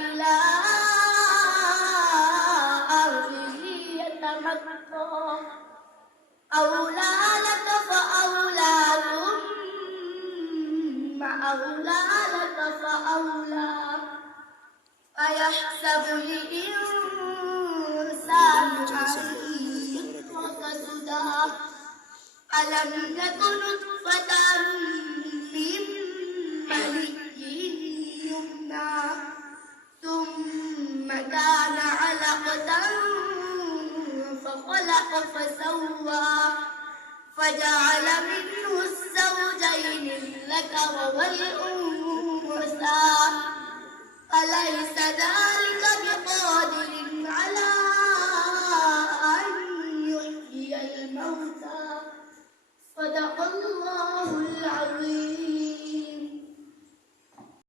إلى أهله يتمطى أولى لك فأولى ثم أولى لك فأولى أيحسب الإنسان أن يترك سدى ألم يك نطفة من مني يمنى ثم كان علقة فخلق فسوى فجعل منه الزوجين الذكر والأنثى أليس ذلك بقادر على أن يحيي الموتى صدق